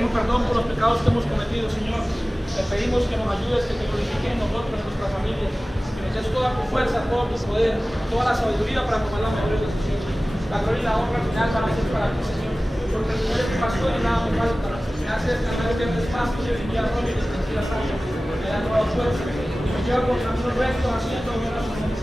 pedimos perdón por los pecados que hemos cometido, Señor. Te pedimos que nos ayudes, que te glorifiques en nosotros, en nuestras familias, que nos des toda tu fuerza, todo tu poder, toda la sabiduría para tomar las mejores decisiones. La gloria y la honra al final van a ser para ti, Señor, porque el Señor es mi pastor y nada me falta. Me hace descansar en verdes pastos y envía a y tranquilas aguas. Me da nueva fuerza y me lleva por caminos rectos haciendo buenas cosas.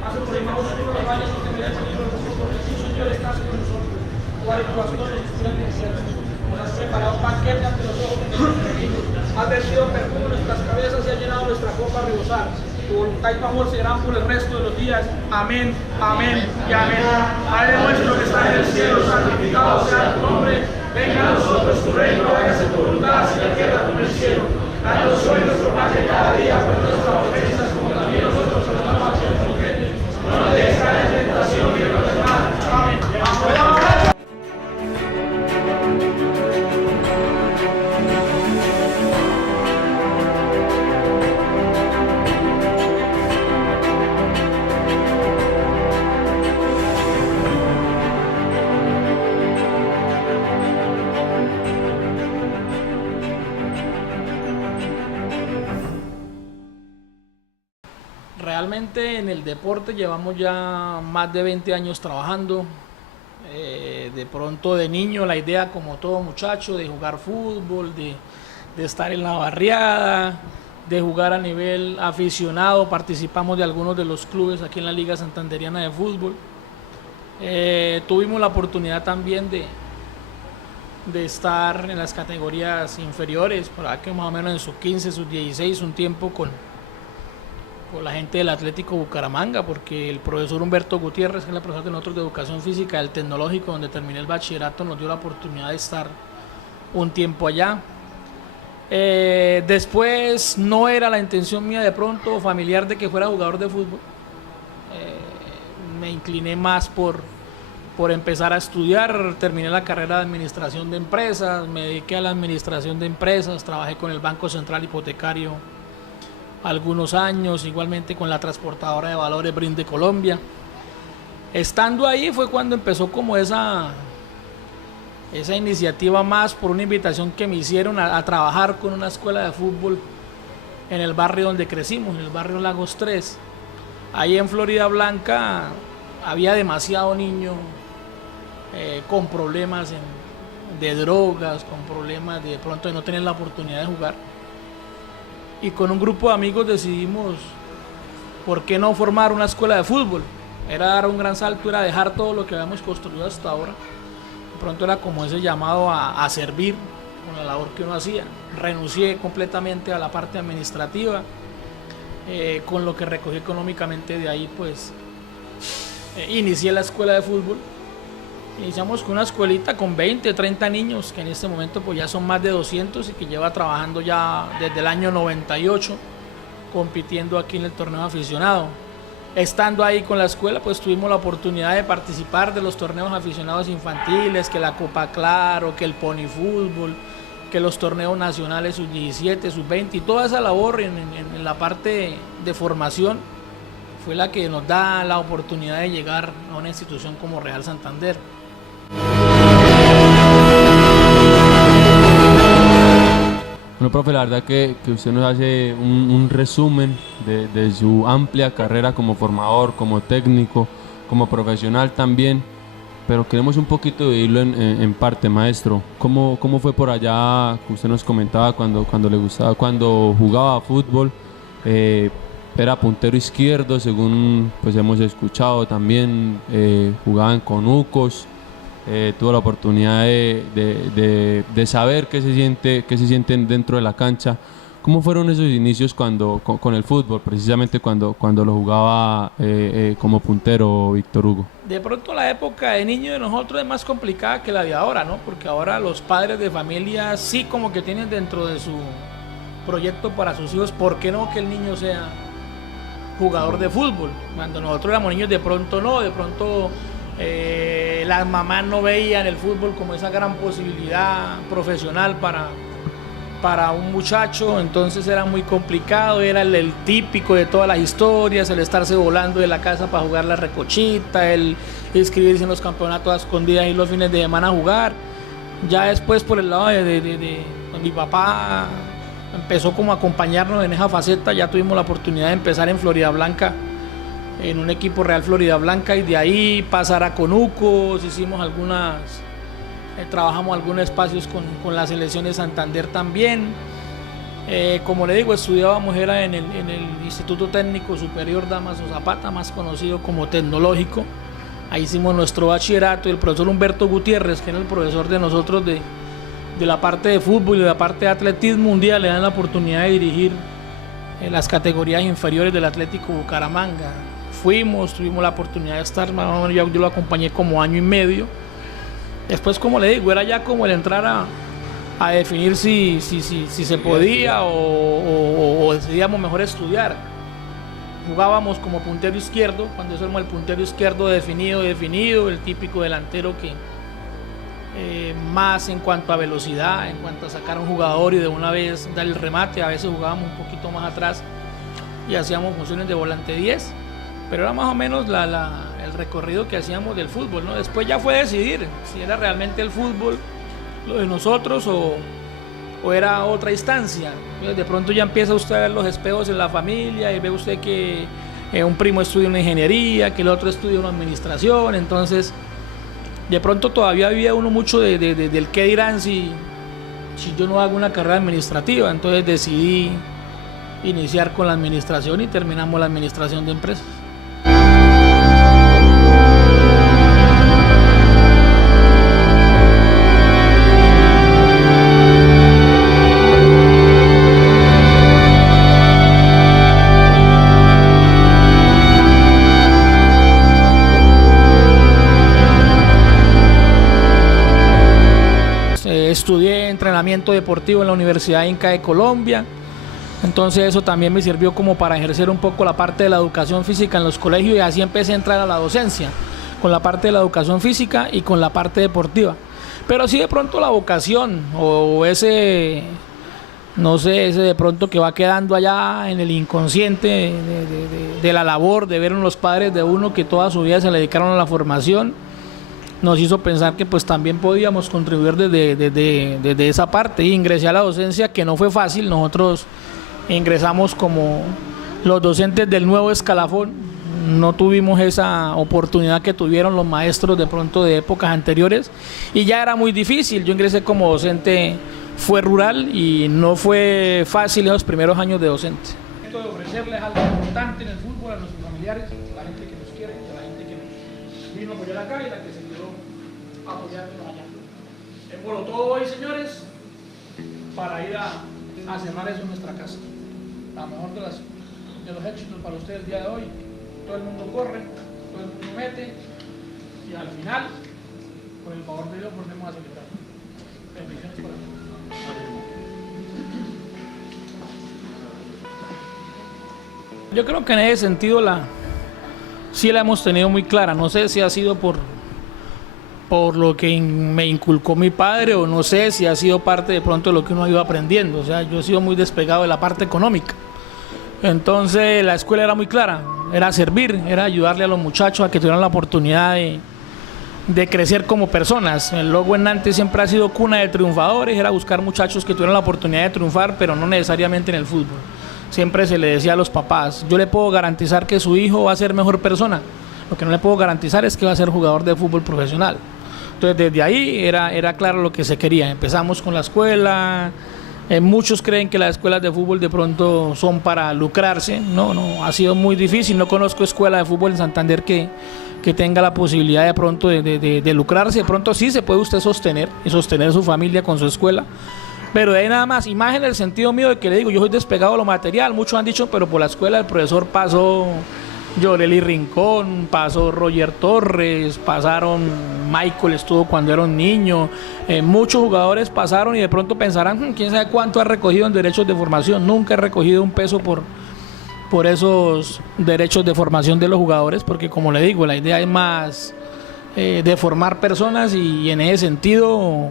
Paso por el más oscuro de los valles y te me da el peligro del fuego, porque tú, Señor, estás con nosotros. Tú eres tu pastor y tu gran desierto. Nos has preparado un banquete ante los ojos de nuestros enemigos. Has vertido perfume en nuestras cabezas y has llenado nuestra copa a rebosar. Tu voluntad y tu amor serán por el resto de los días. Amén, amén y amén. Padre nuestro que está en el cielo, santificado sea tu nombre. Venga a nosotros tu reino, hágase tu voluntad, así en la tierra como en el cielo. Danos hoy nuestro pan de cada día, por nuestras ofensas, como también nosotros perdonamos a nuestros ofensores. No nos dejes caer en tentación y líbranos del mal. Amén. Amén. Realmente en el deporte llevamos ya más de 20 años trabajando. De pronto de niño la idea, como todo muchacho, de jugar fútbol, de estar en la barriada, de jugar a nivel aficionado. Participamos de algunos de los clubes aquí en la Liga Santanderiana de Fútbol. Tuvimos la oportunidad también de estar en las categorías inferiores, por aquí más o menos en sus 15, sus 16, un tiempo con la gente del Atlético Bucaramanga, porque el profesor Humberto Gutiérrez, que es el profesor de nosotros de Educación Física del Tecnológico, donde terminé el bachillerato, nos dio la oportunidad de estar un tiempo allá. Después no era la intención mía de pronto familiar de que fuera jugador de fútbol. Me incliné más por empezar a estudiar. Terminé la carrera de administración de empresas, me dediqué a la administración de empresas, trabajé con el Banco Central Hipotecario algunos años, igualmente con la transportadora de valores Brinde Colombia. Estando ahí fue cuando empezó como esa iniciativa, más por una invitación que me hicieron a trabajar con una escuela de fútbol en el barrio donde crecimos, en el barrio Lagos 3. Ahí en Florida Blanca había demasiado niño con problemas de drogas, con problemas de pronto de no tener la oportunidad de jugar. Y con un grupo de amigos decidimos, ¿por qué no formar una escuela de fútbol? Era dar un gran salto, era dejar todo lo que habíamos construido hasta ahora. De pronto era como ese llamado a servir con la labor que uno hacía. Renuncié completamente a la parte administrativa, con lo que recogí económicamente de ahí, pues inicié la escuela de fútbol. Iniciamos con una escuelita con 20, 30 niños, que en este momento pues ya son más de 200 y que lleva trabajando ya desde el año 98, compitiendo aquí en el torneo aficionado. Estando ahí con la escuela, pues tuvimos la oportunidad de participar de los torneos aficionados infantiles, que la Copa Claro, que el Pony Fútbol, que los torneos nacionales sub-17, sub-20, y toda esa labor en la parte de formación fue la que nos da la oportunidad de llegar a una institución como Real Santander. Bueno, profe, la verdad que usted nos hace un resumen de su amplia carrera como formador, como técnico, como profesional también, pero queremos un poquito dividirlo en parte, maestro. ¿Cómo fue por allá que usted nos comentaba cuando le gustaba, cuando jugaba fútbol? Era puntero izquierdo, según pues hemos escuchado también, jugaban con Ucos. Tuvo la oportunidad de saber qué se siente dentro de la cancha. ¿Cómo fueron esos inicios con el fútbol, precisamente cuando lo jugaba como puntero, Víctor Hugo? De pronto la época de niño de nosotros es más complicada que la de ahora, ¿no? Porque ahora los padres de familia sí como que tienen dentro de su proyecto para sus hijos, ¿por qué no que el niño sea jugador de fútbol? Cuando nosotros éramos niños de pronto no, de pronto las mamás no veían el fútbol como esa gran posibilidad profesional para un muchacho, entonces era muy complicado, era el típico de todas las historias, el estarse volando de la casa para jugar la recochita, el inscribirse en los campeonatos a escondidas y los fines de semana a jugar. Ya después por el lado pues mi papá empezó como a acompañarnos en esa faceta, ya tuvimos la oportunidad de empezar en Florida Blanca, en un equipo Real Florida Blanca, y de ahí pasar a Conucos, hicimos trabajamos algunos espacios con la selección de Santander también. Como le digo, estudiábamos era en el Instituto Técnico Superior Damaso Zapata, más conocido como Tecnológico. Ahí hicimos nuestro bachillerato, y el profesor Humberto Gutiérrez, que era el profesor de nosotros de la parte de fútbol y de la parte de atletismo, un día le dan la oportunidad de dirigir las categorías inferiores del Atlético Bucaramanga. Tuvimos la oportunidad de estar, yo lo acompañé como año y medio. Después, como le digo, era ya como el entrar a definir si se podía o decidíamos mejor estudiar. Jugábamos como puntero izquierdo, cuando somos el puntero izquierdo definido, el típico delantero que más en cuanto a velocidad, en cuanto a sacar a un jugador y de una vez dar el remate. A veces jugábamos un poquito más atrás y hacíamos funciones de volante 10, pero era más o menos el recorrido que hacíamos del fútbol, ¿no? Después ya fue decidir si era realmente el fútbol lo de nosotros o era otra instancia. De pronto ya empieza usted a ver los espejos en la familia y ve usted que un primo estudia una ingeniería, que el otro estudia una administración. Entonces de pronto todavía había uno mucho del qué dirán si yo no hago una carrera administrativa. Entonces decidí iniciar con la administración y terminamos la administración de empresas. Estudié entrenamiento deportivo en la Universidad Inca de Colombia, entonces eso también me sirvió como para ejercer un poco la parte de la educación física en los colegios, y así empecé a entrar a la docencia, con la parte de la educación física y con la parte deportiva. Pero sí, de pronto la vocación o ese, no sé, ese de pronto que va quedando allá en el inconsciente de la labor, de ver en los padres de uno que toda su vida se le dedicaron a la formación, nos hizo pensar que pues también podíamos contribuir desde esa parte, y ingresé a la docencia, que no fue fácil. Nosotros ingresamos como los docentes del nuevo escalafón, no tuvimos esa oportunidad que tuvieron los maestros de pronto de épocas anteriores, y ya era muy difícil. Yo ingresé como docente, fue rural y no fue fácil en los primeros años de docente. De ofrecerles algo importante en el fútbol a nuestros familiares, a la gente que nos quiere, a la gente que nos vino a apoyar acá y la que se quedó a apoyarnos allá. Embolo todo hoy, señores, para ir a cerrar eso en nuestra casa. La mejor de los éxitos para ustedes el día de hoy. Todo el mundo corre, todo el mundo mete, y al final, con el favor de Dios, volvemos a celebrar. Bendiciones para todos. Yo creo que en ese sentido sí la hemos tenido muy clara. No sé si ha sido por lo que me inculcó mi padre, o no sé si ha sido parte de pronto de lo que uno ha ido aprendiendo. O sea, yo he sido muy despegado de la parte económica. Entonces la escuela era muy clara, era servir, era ayudarle a los muchachos a que tuvieran la oportunidad de crecer como personas. El Logo en Nantes siempre ha sido cuna de triunfadores, era buscar muchachos que tuvieran la oportunidad de triunfar, pero no necesariamente en el fútbol. Siempre se le decía a los papás: yo le puedo garantizar que su hijo va a ser mejor persona, lo que no le puedo garantizar es que va a ser jugador de fútbol profesional. Entonces desde ahí era claro lo que se quería. Empezamos con la escuela. Muchos creen que las escuelas de fútbol de pronto son para lucrarse. No, ha sido muy difícil. No conozco escuela de fútbol en Santander que tenga la posibilidad de pronto de lucrarse. De pronto sí se puede usted sostener su familia con su escuela, pero de ahí nada más. Y más en el sentido mío de que le digo, yo soy despegado de lo material. Muchos han dicho, pero por la escuela del profesor pasó Yoreli Rincón, pasó Roger Torres, pasaron Michael, estuvo cuando era un niño. Muchos jugadores pasaron, y de pronto pensarán, quién sabe cuánto ha recogido en derechos de formación. Nunca he recogido un peso por esos derechos de formación de los jugadores, porque como le digo, la idea es más de formar personas, y en ese sentido,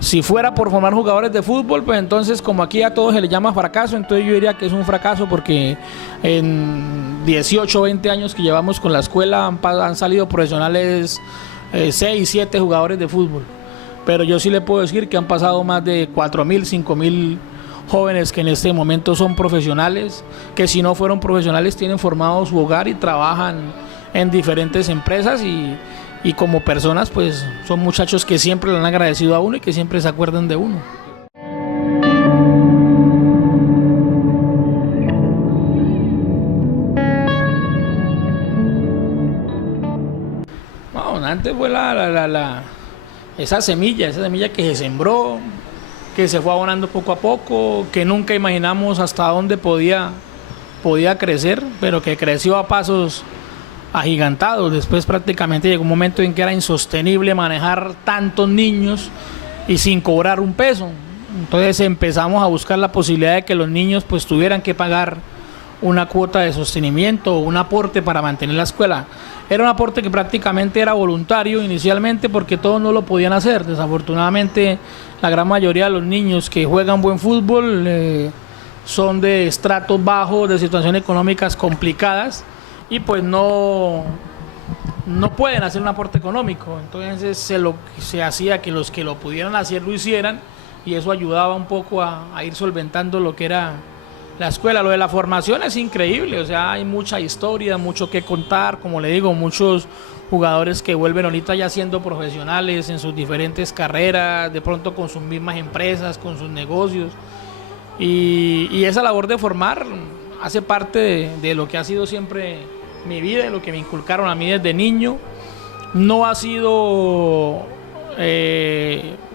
si fuera por formar jugadores de fútbol, pues entonces, como aquí a todos se les llama fracaso, entonces yo diría que es un fracaso, porque en 18 o 20 años que llevamos con la escuela han salido profesionales 6, 7 jugadores de fútbol. pero yo sí le puedo decir que han pasado más de 4.000, 5.000 jóvenes que en este momento son profesionales, que si no fueron profesionales tienen formado su hogar y trabajan en diferentes empresas y como personas pues son muchachos que siempre le han agradecido a uno y que siempre se acuerdan de uno. Bueno, antes fue esa semilla que se sembró, que se fue abonando poco a poco, que nunca imaginamos hasta dónde podía crecer, pero que creció a pasos agigantados. Después prácticamente llegó un momento en que era insostenible manejar tantos niños y sin cobrar un peso. Entonces empezamos a buscar la posibilidad de que los niños pues tuvieran que pagar una cuota de sostenimiento o un aporte para mantener la escuela. Era un aporte que prácticamente era voluntario inicialmente porque todos no lo podían hacer. Desafortunadamente la gran mayoría de los niños que juegan buen fútbol son de estratos bajos, de situaciones económicas complicadas y pues no pueden hacer un aporte económico. Entonces se hacía que los que lo pudieran hacer lo hicieran y eso ayudaba un poco a ir solventando lo que era la escuela. Lo de la formación es increíble, o sea, hay mucha historia, mucho que contar, como le digo, muchos jugadores que vuelven ahorita ya siendo profesionales en sus diferentes carreras, de pronto con sus mismas empresas, con sus negocios, y esa labor de formar hace parte de lo que ha sido siempre mi vida, de lo que me inculcaron a mí desde niño. No ha sido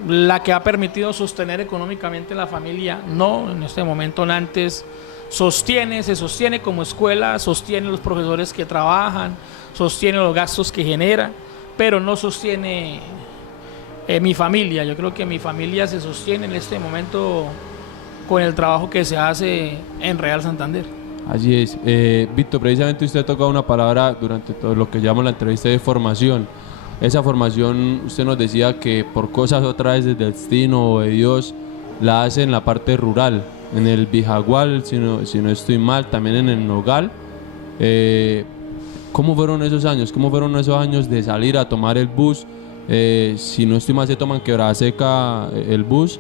la que ha permitido sostener económicamente la familia, no, en este momento Nantes se sostiene como escuela, sostiene los profesores que trabajan, sostiene los gastos que genera, pero no sostiene mi familia. Yo creo que mi familia se sostiene en este momento con el trabajo que se hace en Real Santander. Así es. Víctor, precisamente usted ha tocado una palabra durante todo lo que llamamos la entrevista de formación. Esa formación, usted nos decía que por cosas otra vez del destino o de Dios, la hace en la parte rural, en el Bijagual, si no estoy mal, también en el Nogal. ¿Cómo fueron esos años? ¿Cómo fueron esos años de salir a tomar el bus? Si no estoy mal, se toman Quebrada Seca el bus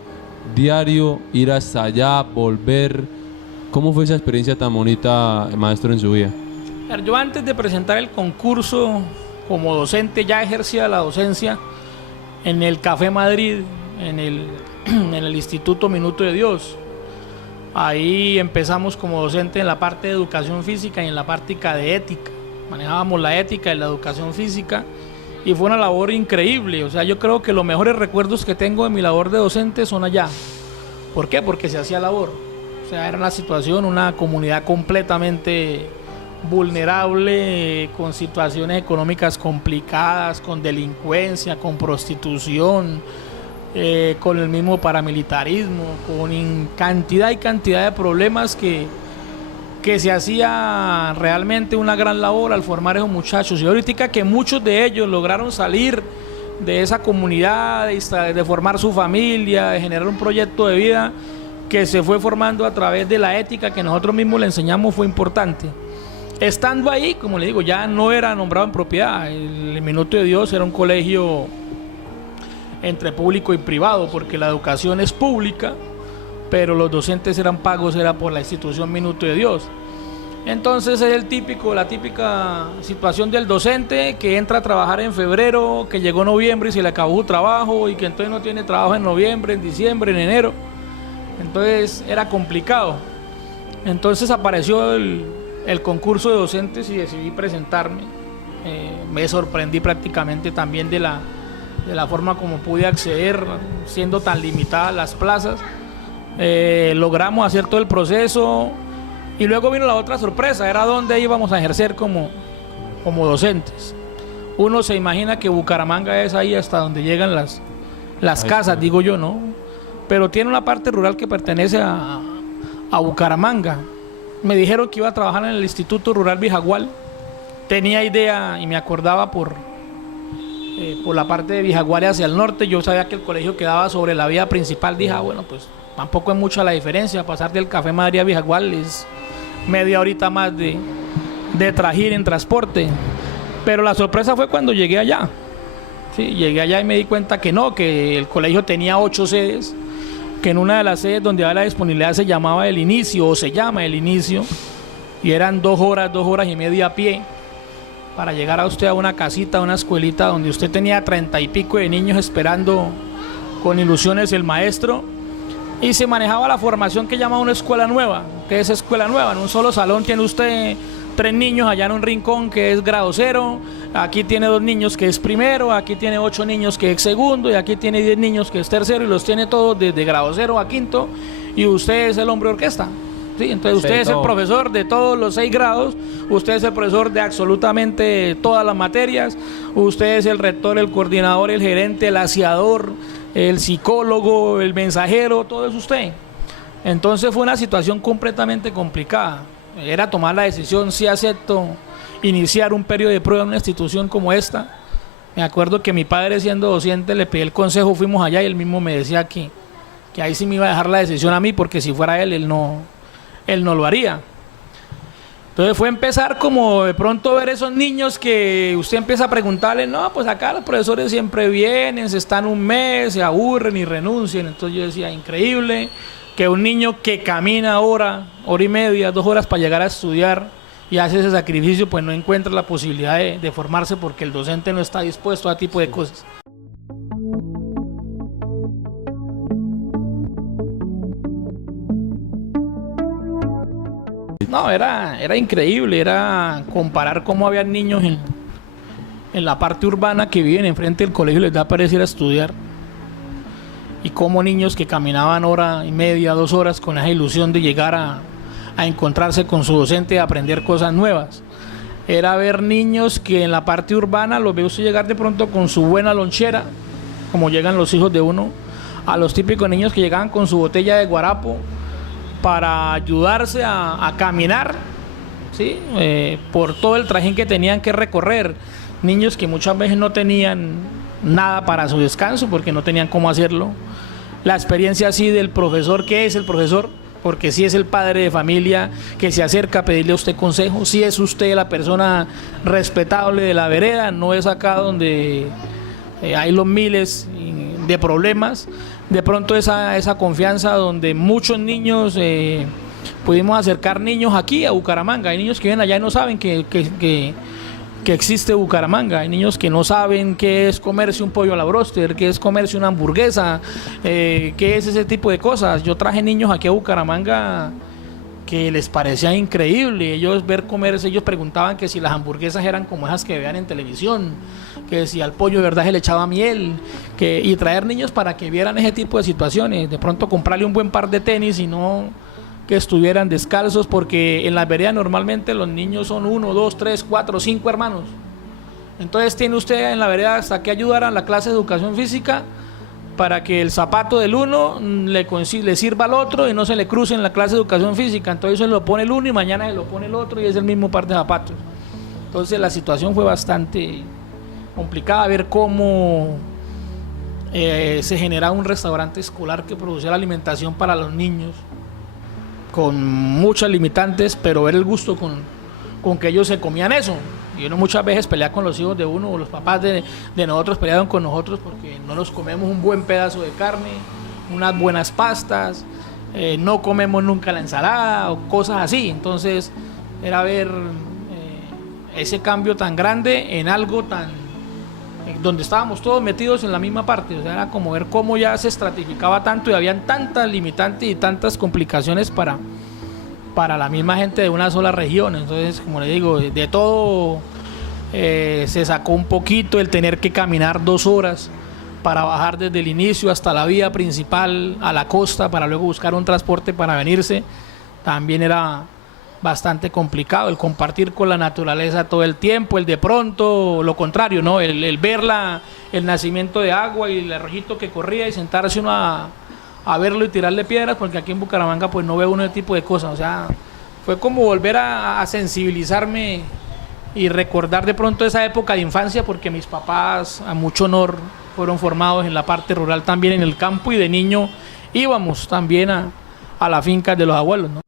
diario, ir hasta allá, volver. ¿Cómo fue esa experiencia tan bonita, maestro, en su vida? Yo antes de presentar el concurso como docente ya ejercía la docencia en el Café Madrid, en el Instituto Minuto de Dios. Ahí empezamos como docente en la parte de educación física y en la práctica de ética. Manejábamos la ética y la educación física y fue una labor increíble. O sea, yo creo que los mejores recuerdos que tengo de mi labor de docente son allá. ¿Por qué? Porque se hacía labor. O sea, era una situación, una comunidad completamente vulnerable, con situaciones económicas complicadas, con delincuencia, con prostitución, con el mismo paramilitarismo, con cantidad y cantidad de problemas que se hacía realmente una gran labor al formar a esos muchachos. Y ahorita que muchos de ellos lograron salir de esa comunidad, de formar su familia, de generar un proyecto de vida que se fue formando a través de la ética que nosotros mismos le enseñamos, fue importante. Estando ahí, como le digo, ya no era nombrado en propiedad. El Minuto de Dios era un colegio entre público y privado, porque la educación es pública, pero los docentes eran pagos, era por la institución Minuto de Dios. Entonces es la típica situación del docente que entra a trabajar en febrero, que llegó noviembre y se le acabó su trabajo, y que entonces no tiene trabajo en noviembre, en diciembre, en enero. Entonces era complicado. Entonces apareció el concurso de docentes y decidí presentarme. Me sorprendí prácticamente también de la forma como pude acceder, siendo tan limitadas las plazas. Logramos hacer todo el proceso y luego vino la otra sorpresa, era dónde íbamos a ejercer como docentes. Uno se imagina que Bucaramanga es ahí hasta donde llegan las casas, digo yo, ¿no? Pero tiene una parte rural que pertenece a Bucaramanga. Me dijeron que iba a trabajar en el Instituto Rural Bijagual. Tenía idea y me acordaba por la parte de Bijagual hacia el norte. Yo sabía que el colegio quedaba sobre la vía principal. Dije, bueno, pues tampoco es mucha la diferencia. Pasar del Café Madrid a Bijagual es media horita más de trajín en transporte. Pero la sorpresa fue cuando llegué allá. Sí, llegué allá y me di cuenta que no, que el colegio tenía 8 sedes, que en una de las sedes donde había la disponibilidad se llamaba El Inicio, o se llama El Inicio, y eran 2 horas y media a pie para llegar a usted a una casita, a una escuelita donde usted tenía 30 y pico de niños esperando con ilusiones el maestro, y se manejaba la formación que llama una escuela nueva. ¿Qué es escuela nueva? En un solo salón tiene usted 3 niños, allá en un rincón que es grado 0, aquí tiene 2 niños que es primero, aquí tiene 8 niños que es segundo, y aquí tiene 10 niños que es tercero, y los tiene todos desde grado 0 a quinto, y usted es el hombre orquesta. Sí, entonces usted es el profesor de todos los 6 grados, usted es el profesor de absolutamente todas las materias, usted es el rector, el coordinador, el gerente, el aseador, el psicólogo, el mensajero, todo es usted. Entonces fue una situación completamente complicada. Era tomar la decisión si acepto iniciar un periodo de prueba en una institución como esta. Me acuerdo que mi padre, siendo docente, le pedí el consejo, fuimos allá y él mismo me decía que ahí sí me iba a dejar la decisión a mí, porque si fuera él no lo haría. Entonces fue empezar como de pronto ver esos niños que usted empieza a preguntarle, no, pues acá los profesores siempre vienen, se están un mes, se aburren y renuncian. Entonces yo decía, increíble que un niño que camina hora y media, 2 horas para llegar a estudiar y hace ese sacrificio, pues no encuentra la posibilidad de formarse, porque el docente no está dispuesto a ese tipo de cosas. No, era increíble, era comparar cómo había niños en la parte urbana que viven enfrente del colegio y les da pereza ir a estudiar, y cómo niños que caminaban 1 hora y media, 2 horas con esa ilusión de llegar a encontrarse con su docente y aprender cosas nuevas. Era ver niños que en la parte urbana los ve usted llegar de pronto con su buena lonchera, como llegan los hijos de uno, a los típicos niños que llegaban con su botella de guarapo para ayudarse a caminar, ¿sí? Por todo el trajín que tenían que recorrer. Niños que muchas veces no tenían nada para su descanso porque no tenían cómo hacerlo. La experiencia así del profesor, que es el profesor, porque si es el padre de familia que se acerca a pedirle a usted consejo, si es usted la persona respetable de la vereda, no es acá donde hay los miles de problemas. De pronto esa confianza donde muchos niños, pudimos acercar niños aquí a Bucaramanga. Hay niños que vienen allá y no saben que existe Bucaramanga. Hay niños que no saben qué es comerse un pollo a la bróster, qué es comerse una hamburguesa, qué es ese tipo de cosas. Yo traje niños aquí a Bucaramanga que les parecía increíble ellos comerse. Ellos preguntaban que si las hamburguesas eran como esas que vean en televisión, que si al pollo de verdad se le echaba miel, y traer niños para que vieran ese tipo de situaciones. De pronto comprarle un buen par de tenis y no que estuvieran descalzos, porque en las veredas normalmente los niños son 1, 2, 3, 4, 5 hermanos. Entonces tiene usted en la vereda hasta que ayudar a la clase de educación física para que el zapato del uno le sirva al otro y no se le cruce en la clase de educación física. Entonces se lo pone el uno y mañana se lo pone el otro y es el mismo par de zapatos. Entonces la situación fue bastante complicada, ver cómo se generaba un restaurante escolar que producía la alimentación para los niños con muchas limitantes, pero ver el gusto con que ellos se comían eso. Y uno muchas veces pelea con los hijos de uno, o los papás de nosotros pelearon con nosotros porque no nos comemos un buen pedazo de carne, unas buenas pastas, no comemos nunca la ensalada o cosas así. Entonces era ver ese cambio tan grande en algo donde estábamos todos metidos en la misma parte. O sea, era como ver cómo ya se estratificaba tanto y habían tantas limitantes y tantas complicaciones para la misma gente de una sola región. Entonces, como le digo, de todo se sacó un poquito el tener que caminar 2 horas para bajar desde el inicio hasta la vía principal a la costa para luego buscar un transporte para venirse. También era bastante complicado el compartir con la naturaleza todo el tiempo, el de pronto lo contrario, ¿no? El ver el nacimiento de agua y el arroyito que corría y sentarse uno a verlo y tirarle piedras, porque aquí en Bucaramanga pues no veo uno ese tipo de cosas. O sea, fue como volver a sensibilizarme y recordar de pronto esa época de infancia, porque mis papás a mucho honor fueron formados en la parte rural también, en el campo, y de niño íbamos también a la finca de los abuelos, ¿no?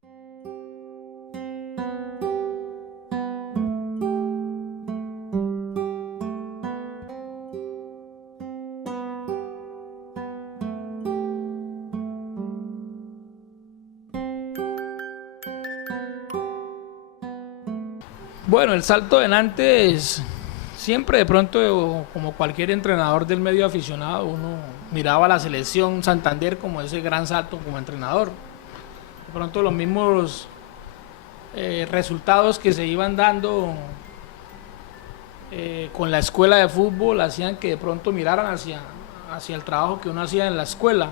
Bueno, el salto adelante es siempre de pronto, como cualquier entrenador del medio aficionado, uno miraba a la selección Santander como ese gran salto como entrenador. De pronto los mismos resultados que se iban dando con la escuela de fútbol hacían que de pronto miraran hacia el trabajo que uno hacía en la escuela.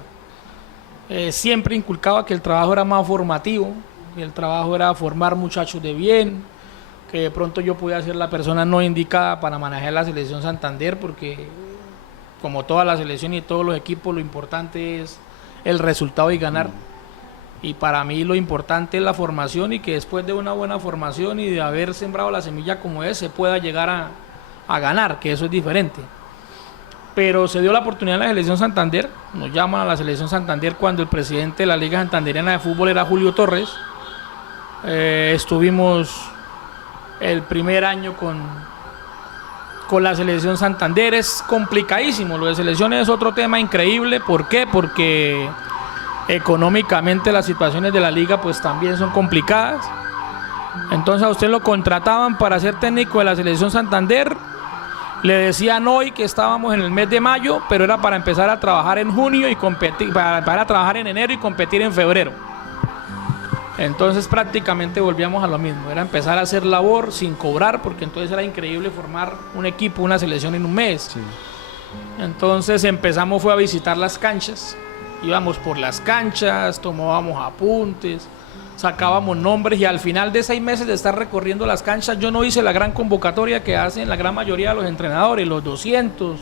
Siempre inculcaba que el trabajo era más formativo, que el trabajo era formar muchachos de bien, que de pronto yo podía ser la persona no indicada para manejar la selección Santander, porque como toda la selección y todos los equipos, lo importante es el resultado y ganar. Y para mí lo importante es la formación, y que después de una buena formación y de haber sembrado la semilla como es, se pueda llegar a ganar, que eso es diferente. Pero se dio la oportunidad en la selección Santander, nos llaman a la selección Santander cuando el presidente de la Liga Santanderiana de Fútbol era Julio Torres. Estuvimos el primer año con la selección Santander. Es complicadísimo, lo de selecciones es otro tema increíble. ¿Por qué? Porque económicamente las situaciones de la liga pues también son complicadas. Entonces a usted lo contrataban para ser técnico de la selección Santander, le decían hoy que estábamos en el mes de mayo, pero era para empezar a trabajar en junio y competir, para trabajar en enero y competir en febrero. Entonces prácticamente volvíamos a lo mismo, era empezar a hacer labor sin cobrar, porque entonces era increíble formar un equipo, una selección en un mes. Sí. Entonces fue a visitar las canchas, íbamos por las canchas, tomábamos apuntes, sacábamos nombres, y al final de 6 meses de estar recorriendo las canchas, yo no hice la gran convocatoria que hacen la gran mayoría de los entrenadores, los 200,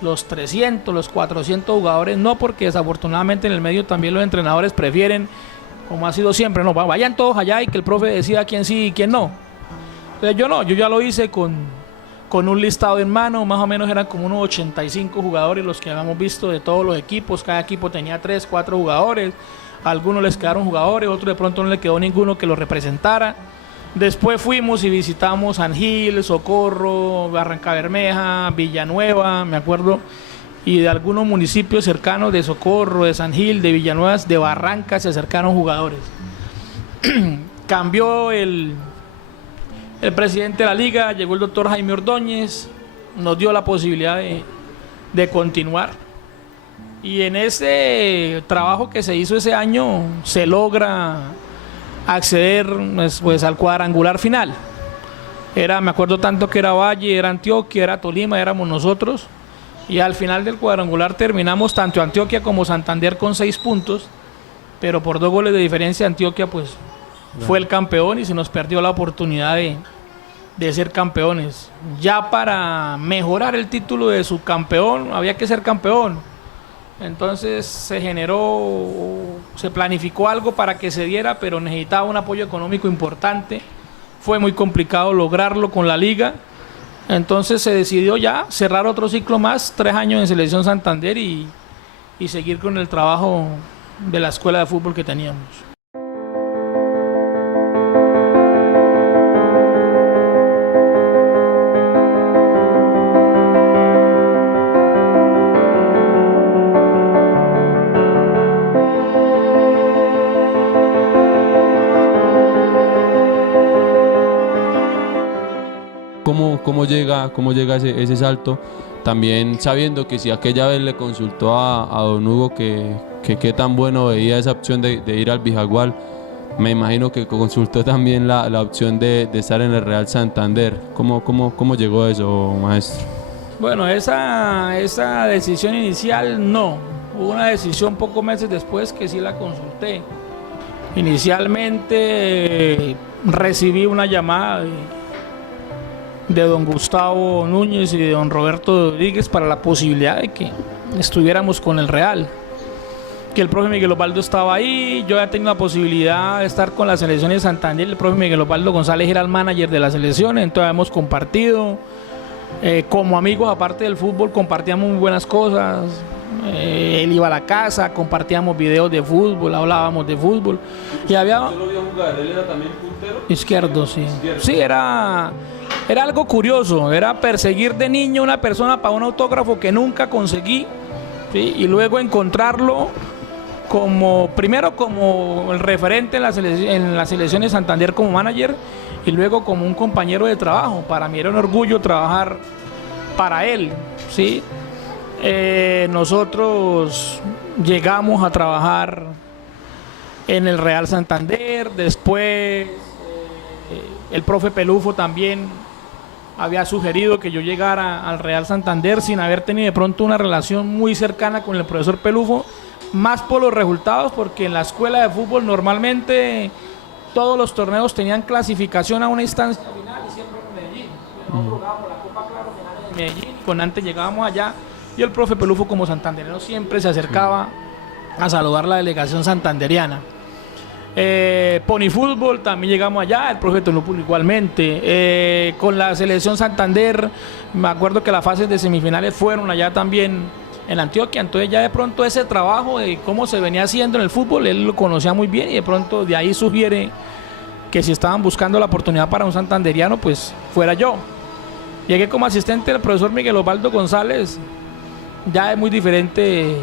los 300, los 400 jugadores, no, porque desafortunadamente en el medio también los entrenadores prefieren, como ha sido siempre, no, vayan todos allá y que el profe decida quién sí y quién no. Entonces yo ya lo hice con un listado en mano, más o menos eran como unos 85 jugadores los que habíamos visto de todos los equipos, cada equipo tenía 3, 4 jugadores, a algunos les quedaron jugadores, otros de pronto no le quedó ninguno que los representara. Después fuimos y visitamos San Gil, Socorro, Barrancabermeja, Villanueva, me acuerdo, y de algunos municipios cercanos de Socorro, de San Gil, de Villanueva, de Barranca, se acercaron jugadores. Cambió el presidente de la liga, llegó el doctor Jaime Ordóñez, nos dio la posibilidad de continuar. Y en ese trabajo que se hizo ese año se logra acceder pues al cuadrangular final. Me acuerdo tanto que era Valle, era Antioquia, era Tolima, éramos nosotros. Y al final del cuadrangular terminamos tanto Antioquia como Santander con 6 puntos, pero por 2 goles de diferencia Antioquia pues fue el campeón y se nos perdió la oportunidad de ser campeones. Ya para mejorar el título de subcampeón había que ser campeón. Entonces se planificó algo para que se diera, pero necesitaba un apoyo económico importante. Fue muy complicado lograrlo con la liga. Entonces se decidió ya cerrar otro ciclo más, 3 años en Selección Santander y seguir con el trabajo de la escuela de fútbol que teníamos. ¿Cómo llega ese salto? También sabiendo que si aquella vez le consultó a don Hugo que qué tan bueno veía esa opción de ir al Bijagual, me imagino que consultó también la opción de estar en el Real Santander. ¿Cómo llegó eso, maestro? Bueno, esa decisión inicial no. Hubo una decisión pocos meses después que sí la consulté. Inicialmente recibí una llamada de don Gustavo Núñez y de don Roberto Rodríguez para la posibilidad de que estuviéramos con el Real, que el profe Miguel Osvaldo estaba ahí, yo ya tenía la posibilidad de estar con la selección de Santander, el profe Miguel Osvaldo González era el manager de la selección, entonces hemos compartido, como amigos aparte del fútbol compartíamos muy buenas cosas, él iba a la casa, compartíamos videos de fútbol, hablábamos de fútbol, y había... ¿Usted lo vio jugar? ¿Él era también puntero? Izquierdo, sí. Sí, era algo curioso, era perseguir de niño una persona para un autógrafo que nunca conseguí, ¿sí? Y luego encontrarlo primero como el referente en la selección de Santander como manager y luego como un compañero de trabajo. Para mí era un orgullo trabajar para él, ¿sí? Nosotros llegamos a trabajar en el Real Santander, después el profe Pelufo también había sugerido que yo llegara al Real Santander sin haber tenido de pronto una relación muy cercana con el profesor Pelufo, más por los resultados, porque en la escuela de fútbol normalmente todos los torneos tenían clasificación a una instancia final y siempre en Medellín. Nosotros jugábamos la Copa Claro final en Medellín, con antes llegábamos allá y el profe Pelufo como santandereano siempre se acercaba a saludar la delegación santanderiana. Pony Fútbol también llegamos allá, el profe Pelufo igualmente. Con la selección Santander, me acuerdo que las fases de semifinales fueron allá también en Antioquia, entonces ya de pronto ese trabajo de cómo se venía haciendo en el fútbol, él lo conocía muy bien y de pronto de ahí sugiere que si estaban buscando la oportunidad para un santanderiano, pues fuera yo. Llegué como asistente del profesor Miguel Osvaldo González, ya es muy diferente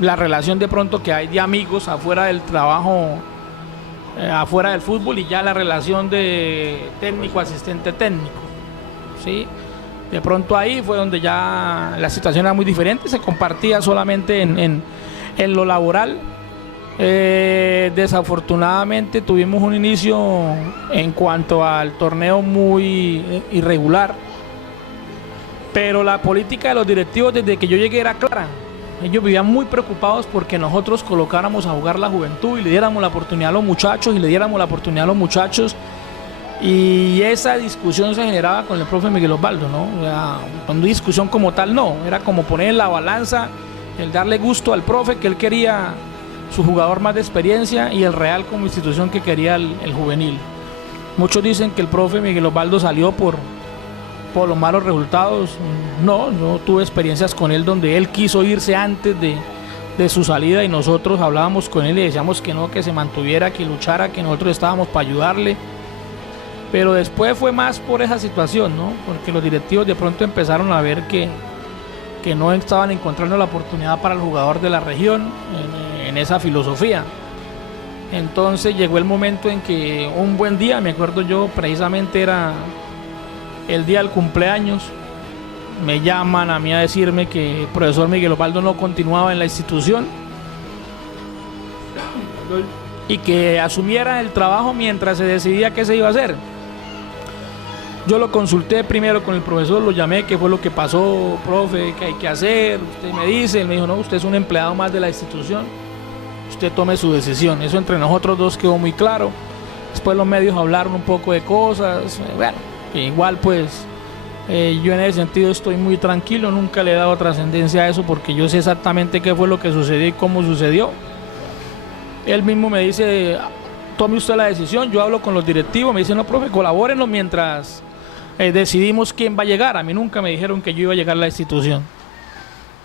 la relación de pronto que hay de amigos afuera del trabajo, afuera del fútbol, y ya la relación de técnico, asistente técnico, ¿sí? De pronto ahí fue donde ya la situación era muy diferente, se compartía solamente en lo laboral. Desafortunadamente tuvimos un inicio en cuanto al torneo muy irregular, pero la política de los directivos desde que yo llegué era clara. Ellos vivían muy preocupados porque nosotros colocáramos a jugar la juventud y le diéramos la oportunidad a los muchachos, y esa discusión se generaba con el profe Miguel Osvaldo, ¿no? O sea, una discusión como tal no, era como poner en la balanza el darle gusto al profe, que él quería su jugador más de experiencia, y el Real como institución que quería el juvenil. Muchos dicen que el profe Miguel Osvaldo salió por los malos resultados. No, yo tuve experiencias con él donde él quiso irse antes de su salida y nosotros hablábamos con él y decíamos que no, que se mantuviera, que luchara, que nosotros estábamos para ayudarle. Pero después fue más por esa situación, ¿no? Porque los directivos de pronto empezaron a ver que no estaban encontrando la oportunidad para el jugador de la región en esa filosofía. Entonces llegó el momento en que un buen día, me acuerdo yo, precisamente era el día del cumpleaños, me llaman a mí a decirme que el profesor Miguel Osvaldo no continuaba en la institución y que asumiera el trabajo mientras se decidía qué se iba a hacer. Yo lo consulté primero con el profesor, lo llamé, qué fue lo que pasó, profe, qué hay que hacer. Usted me dice, él me dijo, no, usted es un empleado más de la institución, usted tome su decisión. Eso entre nosotros dos quedó muy claro. Después los medios hablaron un poco de cosas, bueno, igual pues yo en ese sentido estoy muy tranquilo, nunca le he dado trascendencia a eso porque yo sé exactamente qué fue lo que sucedió y cómo sucedió. Él mismo me dice, tome usted la decisión, yo hablo con los directivos, me dicen, no, profe, colabórenos mientras decidimos quién va a llegar. A mí nunca me dijeron que yo iba a llegar a la institución.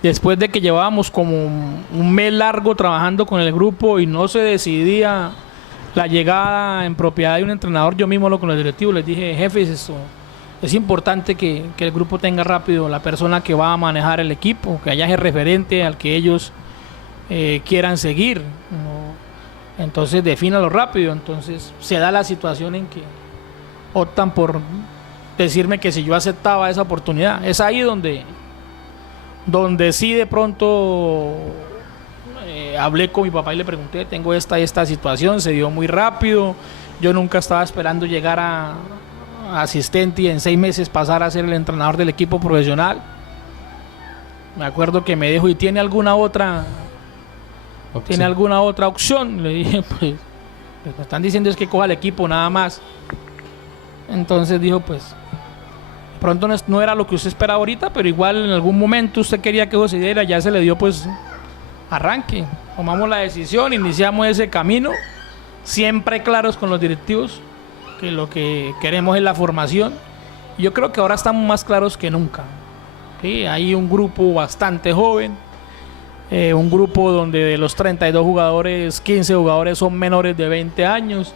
Después de que llevábamos como un mes largo trabajando con el grupo y no se decidía la llegada en propiedad de un entrenador, yo mismo hablo con los directivos, les dije, jefes, esto es importante que el grupo tenga rápido la persona que va a manejar el equipo, que haya ese referente al que ellos quieran seguir, ¿no? Entonces defínalo rápido. Entonces se da la situación en que optan por decirme que si yo aceptaba esa oportunidad. Es ahí donde sí de pronto hablé con mi papá y le pregunté, tengo esta situación, se dio muy rápido, yo nunca estaba esperando llegar a asistente y en 6 meses pasar a ser el entrenador del equipo profesional. Me acuerdo que me dijo, ¿y tiene alguna otra opción? Le dije, pues me están diciendo es que coja el equipo nada más. Entonces dijo, pues pronto no era lo que usted esperaba ahorita, pero igual en algún momento usted quería que eso se diera, ya se le dio pues arranque. Tomamos la decisión, iniciamos ese camino, siempre claros con los directivos que lo que queremos es la formación. Y yo creo que ahora estamos más claros que nunca, ¿sí? Hay un grupo bastante joven, un grupo donde de los 32 jugadores, 15 jugadores son menores de 20 años,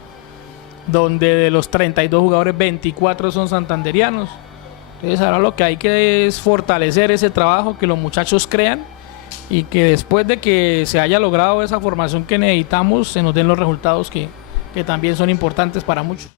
donde de los 32 jugadores, 24 son santanderianos. Entonces ahora lo que hay que es fortalecer ese trabajo, que los muchachos crean y que después de que se haya logrado esa formación que necesitamos, se nos den los resultados que también son importantes para muchos.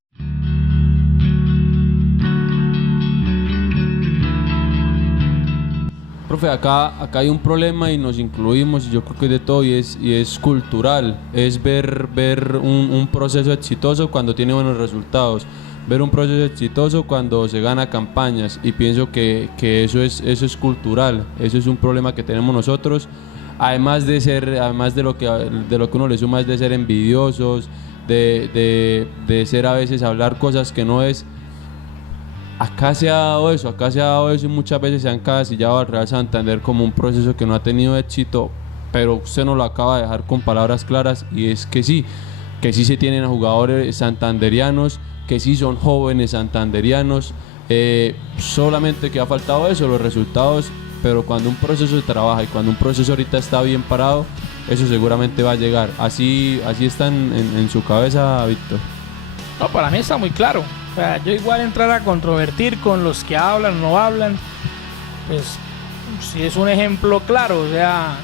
Profe, acá hay un problema y nos incluimos, y yo creo que es de todo, y es cultural, es ver un proceso exitoso cuando tiene buenos resultados, ver un proceso exitoso cuando se gana campañas, y pienso que eso es cultural, eso es un problema que tenemos nosotros, además de lo que uno le suma es de ser envidiosos, de ser a veces hablar cosas que no es. Acá se ha dado eso y muchas veces se han encasillado al Real Santander como un proceso que no ha tenido éxito, pero usted nos lo acaba de dejar con palabras claras, y es que sí se tienen jugadores santanderianos, que sí son jóvenes santanderianos, solamente que ha faltado eso, los resultados, pero cuando un proceso se trabaja y cuando un proceso ahorita está bien parado, eso seguramente va a llegar. Así está en su cabeza, Víctor. No, para mí está muy claro. O sea, yo igual entrar a controvertir con los que hablan o no hablan, pues si es un ejemplo claro. O sea,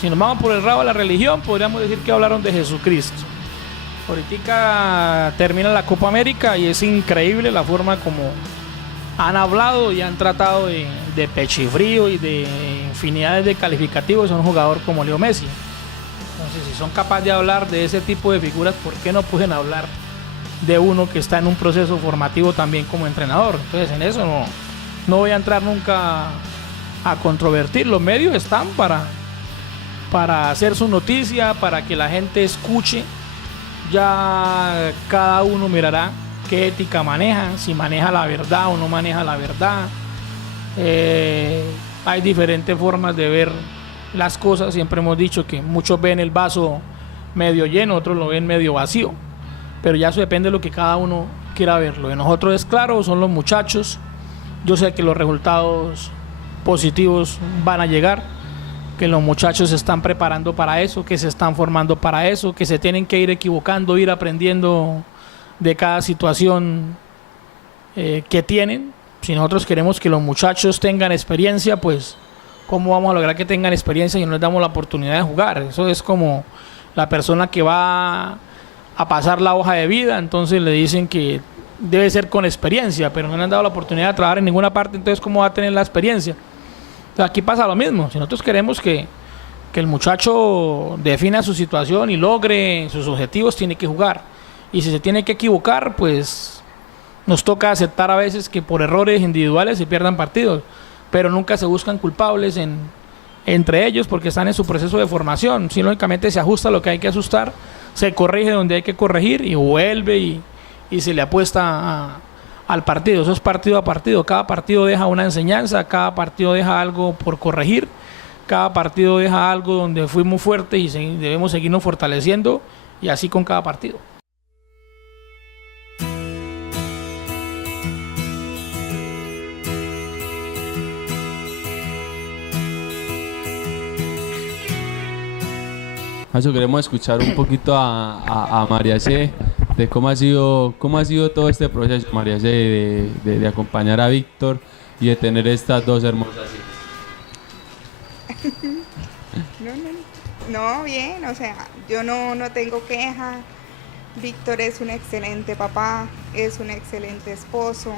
si nos vamos por el rabo de la religión, podríamos decir que hablaron de Jesucristo. Ahorita termina la Copa América y es increíble la forma como han hablado y han tratado de pechifrío y de infinidades de calificativos a un jugador como Leo Messi. Entonces, si son capaces de hablar de ese tipo de figuras, ¿por qué no pueden hablar de uno que está en un proceso formativo también como entrenador? Entonces, en eso no voy a entrar nunca a controvertir. Los medios están para hacer su noticia, para que la gente escuche. Ya cada uno mirará qué ética maneja, si maneja la verdad o no maneja la verdad. Hay diferentes formas de ver las cosas. Siempre hemos dicho que muchos ven el vaso medio lleno, otros lo ven medio vacío, pero ya eso depende de lo que cada uno quiera ver. Lo de nosotros es claro, son los muchachos. Yo sé que los resultados positivos van a llegar, que los muchachos se están preparando para eso, que se están formando para eso, que se tienen que ir equivocando, ir aprendiendo de cada situación que tienen. Si nosotros queremos que los muchachos tengan experiencia, pues ¿cómo vamos a lograr que tengan experiencia y no les damos la oportunidad de jugar? Eso es como la persona que va a pasar la hoja de vida, entonces le dicen que debe ser con experiencia, pero no le han dado la oportunidad de trabajar en ninguna parte, entonces ¿cómo va a tener la experiencia? Entonces, aquí pasa lo mismo. Si nosotros queremos que el muchacho defina su situación y logre sus objetivos, tiene que jugar, y si se tiene que equivocar, pues nos toca aceptar a veces que por errores individuales se pierdan partidos, pero nunca se buscan culpables entre ellos, porque están en su proceso de formación. Si lógicamente se ajusta lo que hay que ajustar, se corrige donde hay que corregir y vuelve y se le apuesta al partido. Eso es partido a partido. Cada partido deja una enseñanza, cada partido deja algo por corregir, cada partido deja algo donde fuimos fuertes y debemos seguirnos fortaleciendo, y así con cada partido. Eso, queremos escuchar un poquito a María C. de cómo ha sido todo este proceso, María C., de acompañar a Víctor y de tener estas dos hermosas hijas. No, bien, o sea, yo no tengo queja. Víctor es un excelente papá, es un excelente esposo.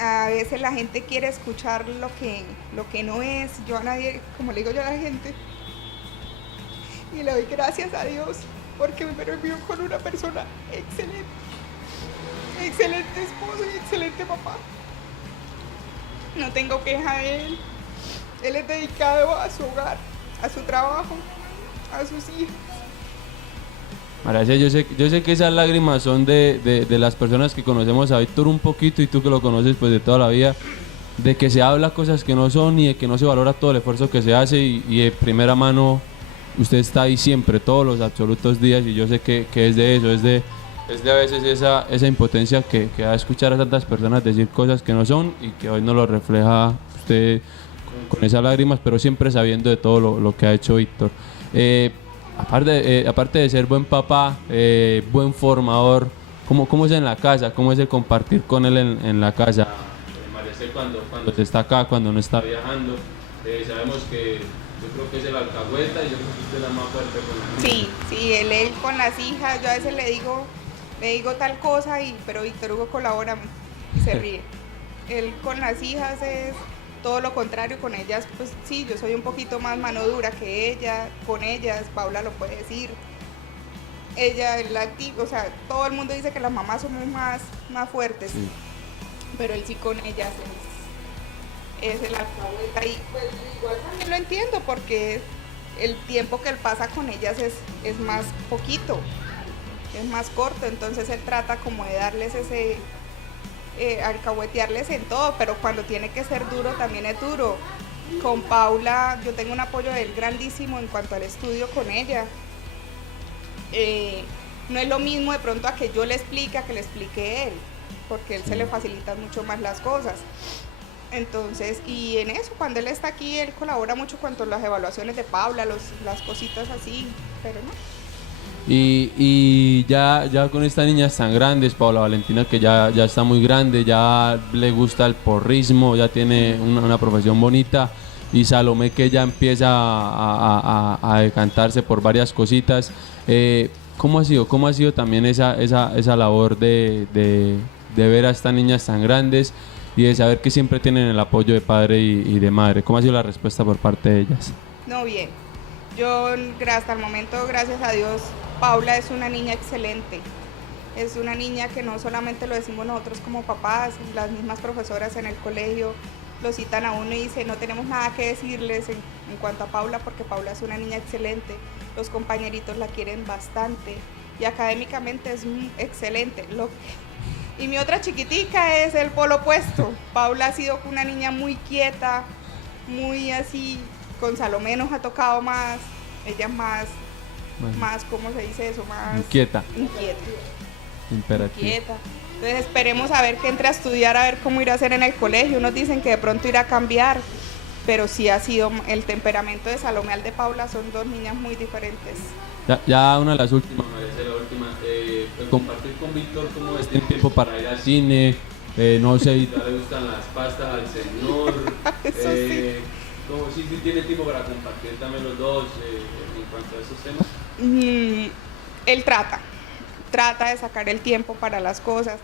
A veces la gente quiere escuchar lo que no es. Yo a nadie, como le digo yo a la gente, y le doy gracias a Dios porque me envió con una persona excelente, excelente esposo y excelente papá. No tengo queja de él. Él es dedicado a su hogar, a su trabajo, a sus hijos. María, yo sé que esas lágrimas son de las personas que conocemos a Víctor un poquito, y tú que lo conoces pues de toda la vida, de que se habla cosas que no son y de que no se valora todo el esfuerzo que se hace, y de primera mano usted está ahí siempre, todos los absolutos días, y yo sé que es de eso, es de a veces esa impotencia que da a escuchar a tantas personas decir cosas que no son, y que hoy no lo refleja usted con esas lágrimas, pero siempre sabiendo de todo lo que ha hecho Víctor. Aparte de ser buen papá, buen formador, ¿cómo es en la casa? ¿Cómo es el compartir con él en la casa? María C., cuando está acá, cuando no está viajando, sabemos que Yo creo que es el alcahueta y yo creo que usted es la más fuerte con la niña. Sí, él con las hijas, yo a veces le digo tal cosa, pero Víctor Hugo colabora y se ríe. Él con las hijas es todo lo contrario, con ellas, pues sí, yo soy un poquito más mano dura que ella, con ellas, Paula lo puede decir. Ella es la o sea, todo el mundo dice que las mamás somos más fuertes, sí. Pero él sí con ellas es el alcahueta y pues igual también lo entiendo porque el tiempo que él pasa con ellas es más poquito, es más corto, entonces él trata como de darles ese, alcahuetearles en todo, pero cuando tiene que ser duro también es duro. Con Paula yo tengo un apoyo de él grandísimo en cuanto al estudio con ella. No es lo mismo de pronto a que yo le explique, a que le explique él, porque él se le facilitan mucho más las cosas. Entonces, y en eso, cuando él está aquí, él colabora mucho cuanto a las evaluaciones de Paula, las cositas así, pero no. Y ya con estas niñas tan grandes, Paula Valentina que ya está muy grande, ya le gusta el porrismo, ya tiene una profesión bonita, y Salomé que ya empieza a decantarse por varias cositas. ¿Cómo ha sido también esa labor de ver a estas niñas tan grandes y de saber que siempre tienen el apoyo de padre y de madre? ¿Cómo ha sido la respuesta por parte de ellas? No, bien. Yo hasta el momento, gracias a Dios, Paula es una niña excelente. Es una niña que no solamente lo decimos nosotros como papás, las mismas profesoras en el colegio lo citan a uno y dicen, no tenemos nada que decirles en cuanto a Paula, porque Paula es una niña excelente. Los compañeritos la quieren bastante y académicamente es excelente. Y mi otra chiquitica es el polo opuesto. Paula ha sido una niña muy quieta, muy así, con Salomé nos ha tocado más, ella es más, ¿cómo se dice eso? Más inquieta. Imperativa. Inquieta. Entonces esperemos a ver que entre a estudiar, a ver cómo irá a ser en el colegio. Unos dicen que de pronto irá a cambiar, pero sí ha sido el temperamento de Salomé al de Paula, son dos niñas muy diferentes. Ya una de las últimas, la última, compartir con Víctor cómo es el tiempo para ir al cine, no sé, si le gustan las pastas al señor, Eso sí. como si tiene tiempo para compartir también los dos en cuanto a esos temas. Él trata de sacar el tiempo para las cosas.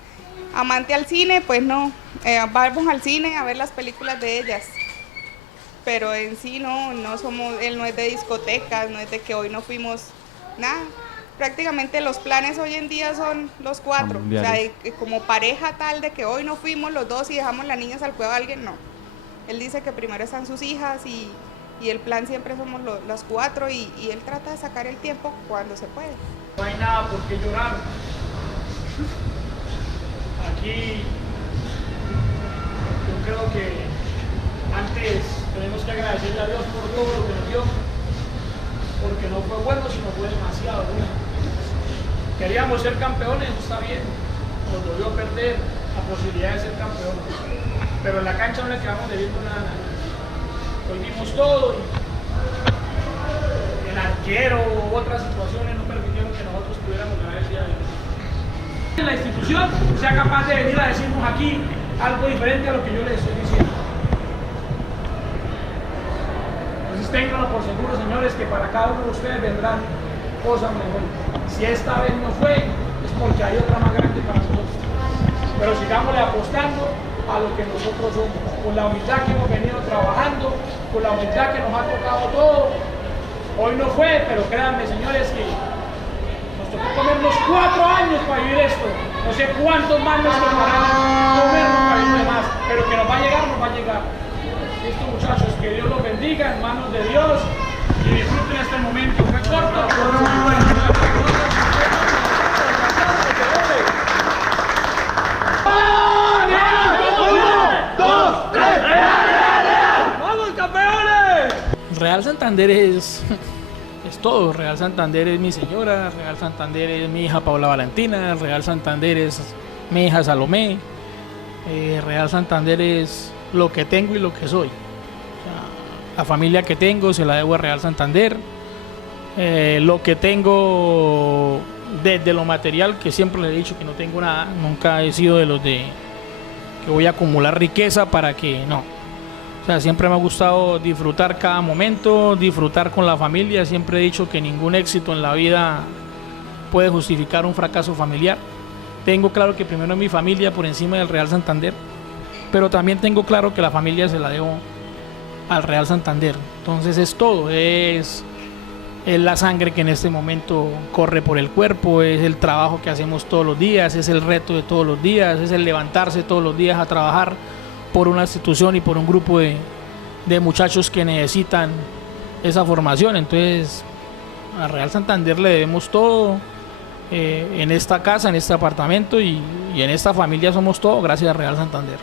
Amante al cine, pues no, vamos al cine a ver las películas de ellas. Pero en sí no somos, él no es de discotecas, no es de que hoy no fuimos nada. Prácticamente los planes hoy en día son los cuatro. O sea, como pareja tal de que hoy no fuimos los dos y dejamos las niñas al cuidado de alguien, no. Él dice que primero están sus hijas y el plan siempre somos los cuatro y él trata de sacar el tiempo cuando se puede. No hay nada por qué llorar. Aquí yo creo que antes tenemos que agradecerle a Dios por todo lo que nos dio, porque no fue bueno, sino fue demasiado bueno. Queríamos ser campeones, está bien, nos dolió perder la posibilidad de ser campeones, pero en la cancha no le quedamos debiendo nada a nadie. Hoy dimos todo y el arquero u otras situaciones no permitieron que nosotros pudiéramos ganar el día de hoy. La institución sea capaz de venir a decirnos aquí algo diferente a lo que yo les estoy diciendo. Entonces ténganlo por seguro, señores, que para cada uno de ustedes vendrán cosas mejores. Si esta vez no fue, es porque hay otra más grande para nosotros. Pero sigámosle apostando a lo que nosotros somos, con la humildad que hemos venido trabajando, con la humildad que nos ha tocado todo. Hoy no fue, pero créanme, señores, que nos tocó comernos 4 años para vivir esto. No sé cuántos más nos tocarán comernos para vivir más, pero que nos va a llegar, nos va a llegar. Listo, muchachos, que Dios los bendiga en manos de Dios y disfruten este momento. Fue corto, pero muy bueno. Real Santander es todo. Real Santander es mi señora, Real Santander es mi hija Paula Valentina, Real Santander es mi hija Salomé, Real Santander es lo que tengo y lo que soy. O sea, la familia que tengo se la debo a Real Santander. Lo que tengo desde lo material, que siempre le he dicho que no tengo nada, nunca he sido de los de que voy a acumular riqueza para que no. O sea, siempre me ha gustado disfrutar cada momento, disfrutar con la familia. Siempre he dicho que ningún éxito en la vida puede justificar un fracaso familiar. Tengo claro que primero mi familia por encima del Real Santander, pero también tengo claro que la familia se la debo al Real Santander. Entonces es todo, es la sangre que en este momento corre por el cuerpo, es el trabajo que hacemos todos los días, es el reto de todos los días, es el levantarse todos los días a trabajar por una institución y por un grupo de muchachos que necesitan esa formación. Entonces a Real Santander le debemos todo, en esta casa, en este apartamento y en esta familia somos todo gracias a Real Santander.